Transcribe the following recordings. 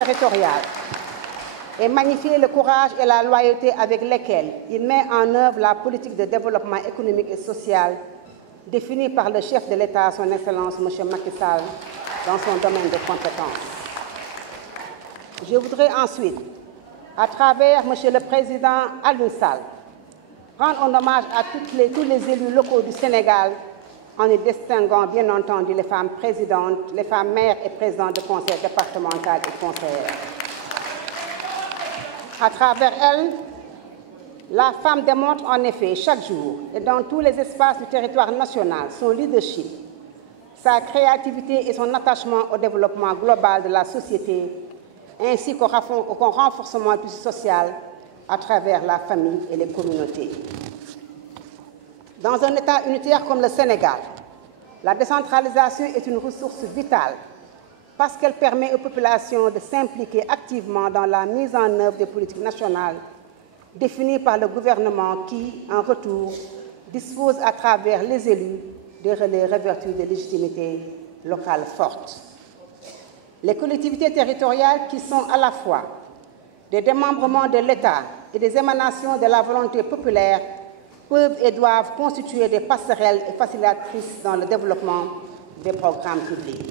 territoriale et magnifier le courage et la loyauté avec lesquels il met en œuvre la politique de développement économique et social définie par le chef de l'État, son Excellence M. Macky Sall, dans son domaine de compétences. Je voudrais ensuite, à travers M. le Président Aliou Sall, rendre un hommage à tous les élus locaux du Sénégal, en y distinguant bien entendu les femmes présidentes, les femmes maires et présidentes de conseils départementaux et conseillères. À travers elles, la femme démontre en effet chaque jour et dans tous les espaces du territoire national son leadership, sa créativité et son attachement au développement global de la société, ainsi qu'au renforcement du social à travers la famille et les communautés. Dans un État unitaire comme le Sénégal, la décentralisation est une ressource vitale parce qu'elle permet aux populations de s'impliquer activement dans la mise en œuvre des politiques nationales définies par le gouvernement qui, en retour, dispose à travers les élus des relais revêtus de légitimité locale forte. Les collectivités territoriales qui sont à la fois des démembrements de l'État et des émanations de la volonté populaire peuvent et doivent constituer des passerelles et facilitatrices dans le développement des programmes publics.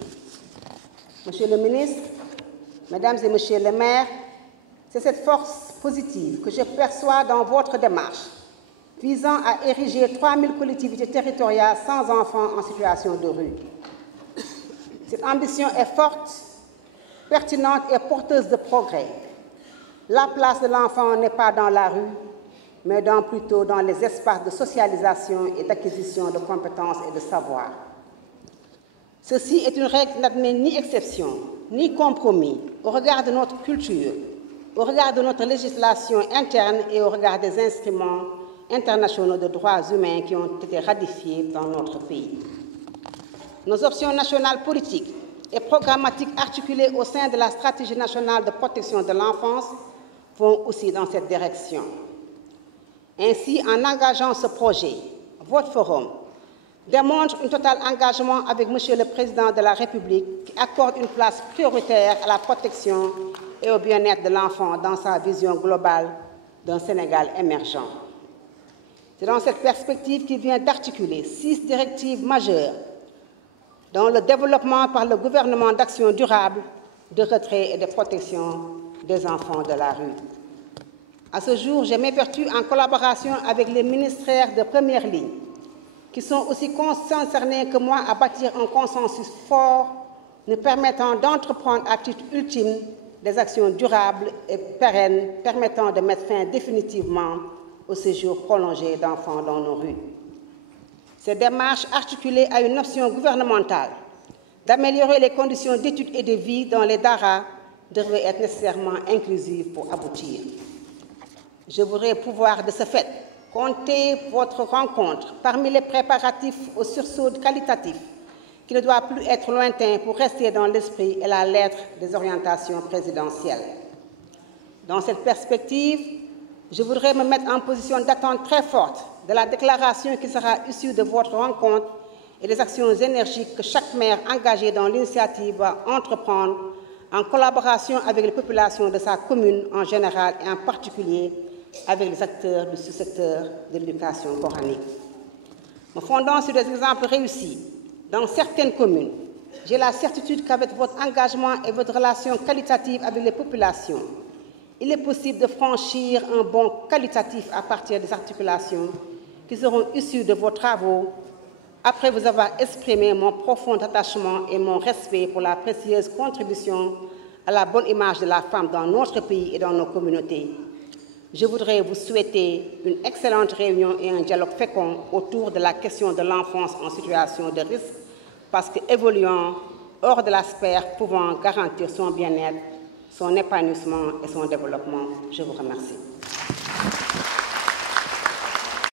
Monsieur le ministre, Mesdames et Messieurs les maires, c'est cette force positive que je perçois dans votre démarche visant à ériger 3000 collectivités territoriales sans enfants en situation de rue. Cette ambition est forte, pertinente et porteuse de progrès. La place de l'enfant n'est pas dans la rue, mais plutôt dans les espaces de socialisation et d'acquisition de compétences et de savoir. Ceci est une règle qui n'admet ni exception, ni compromis au regard de notre culture, au regard de notre législation interne et au regard des instruments internationaux de droits humains qui ont été ratifiés dans notre pays. Nos options nationales politiques et programmatiques articulées au sein de la stratégie nationale de protection de l'enfance vont aussi dans cette direction. Ainsi, en engageant ce projet, votre forum démontre un total engagement avec M. le Président de la République qui accorde une place prioritaire à la protection et au bien-être de l'enfant dans sa vision globale d'un Sénégal émergent. C'est dans cette perspective qu'il vient d'articuler 6 directives majeures dans le développement par le gouvernement d'actions durables, de retrait et de protection des enfants de la rue. À ce jour, je m'évertue en collaboration avec les ministères de première ligne, qui sont aussi concernés que moi à bâtir un consensus fort nous permettant d'entreprendre à titre ultime des actions durables et pérennes permettant de mettre fin définitivement au séjour prolongé d'enfants dans nos rues. Cette démarche articulée à une option gouvernementale d'améliorer les conditions d'études et de vie dans les daras devrait être nécessairement inclusive pour aboutir. Je voudrais pouvoir, de ce fait, compter votre rencontre parmi les préparatifs au sursaut qualitatif qui ne doit plus être lointain pour rester dans l'esprit et la lettre des orientations présidentielles. Dans cette perspective, je voudrais me mettre en position d'attente très forte de la déclaration qui sera issue de votre rencontre et des actions énergiques que chaque maire engagé dans l'initiative va entreprendre en collaboration avec les populations de sa commune en général et en particulier avec les acteurs du sous-secteur de l'éducation coranique. Me fondant sur des exemples réussis dans certaines communes, j'ai la certitude qu'avec votre engagement et votre relation qualitative avec les populations, il est possible de franchir un bond qualitatif à partir des articulations qui seront issues de vos travaux, après vous avoir exprimé mon profond attachement et mon respect pour la précieuse contribution à la bonne image de la femme dans notre pays et dans nos communautés. Je voudrais vous souhaiter une excellente réunion et un dialogue fécond autour de la question de l'enfance en situation de risque, parce qu'évoluant hors de la sphère pouvant garantir son bien-être, son épanouissement et son développement. Je vous remercie.